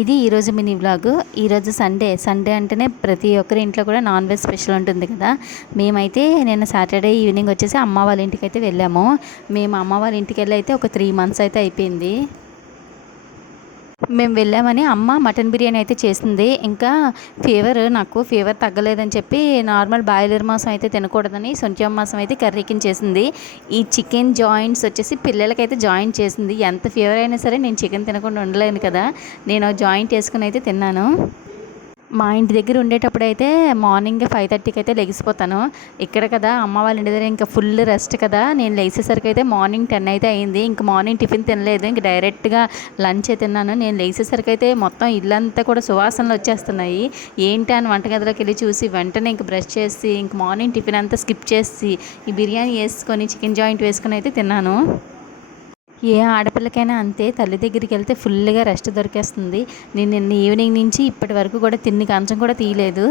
ఇది ఈరోజు mini vlog ఈరోజు సండే సండే అంటేనే ప్రతి ఒక్కరి ఇంట్లో కూడా నాన్ వెజ్ స్పెషల్ ఉంటుంది కదా. మేమైతే నిన్న సాటర్డే ఈవినింగ్ వచ్చేసి అమ్మ వాళ్ళ ఇంటికి అయితే వెళ్ళాము. మేము అమ్మ వాళ్ళ ఇంటికి వెళ్ళి అయితే ఒక త్రీ మంత్స్ అయితే అయిపోయింది. మేము వెళ్ళామని అమ్మ మటన్ బిర్యానీ అయితే చేసింది. ఇంకా ఫీవర్ నాకు ఫీవర్ తగ్గలేదని చెప్పి నార్మల్ బాయిలర్ మాంసం అయితే తినకూడదని సొంట్యం మాంసం అయితే కర్రీకి చేసింది. ఈ చికెన్ జాయింట్స్ వచ్చేసి పిల్లలకైతే జాయింట్ చేసింది. ఎంత ఫీవర్ అయినా సరే నేను చికెన్ తినకుండా ఉండలేను కదా. నేను జాయింట్ వేసుకుని అయితే తిన్నాను. మా ఇంటి దగ్గర ఉండేటప్పుడు అయితే మార్నింగ్ ఫైవ్ థర్టీకి అయితే లెగిసిపోతాను. ఇక్కడ కదా అమ్మ వాళ్ళ ఇంటి దగ్గర ఇంకా ఫుల్ రెస్ట్ కదా. నేను లేచేసరికి అయితే మార్నింగ్ టెన్ అయితే అయింది. ఇంక మార్నింగ్ టిఫిన్ తినలేదు. ఇంక డైరెక్ట్గా లంచ్ తిన్నాను. నేను లేచేసరికి అయితే మొత్తం ఇల్లంతా కూడా సువాసనలు వచ్చేస్తున్నాయి. ఏంటి అని వంటగదిలోకి వెళ్ళి చూసి వెంటనే ఇంక బ్రష్ చేసి ఇంక మార్నింగ్ టిఫిన్ అంతా స్కిప్ చేసి ఈ బిర్యానీ వేసుకొని చికెన్ జాయింట్ వేసుకొని అయితే తిన్నాను. ఏ ఆడపిల్లకైనా అంతే తల్లి దగ్గరికి వెళ్తే ఫుల్గా రెస్ట్ దొరికేస్తుంది. నేను నిన్న ఈవినింగ్ నుంచి ఇప్పటి వరకు కూడా తిన్ని కంచం కూడా తీయలేదు.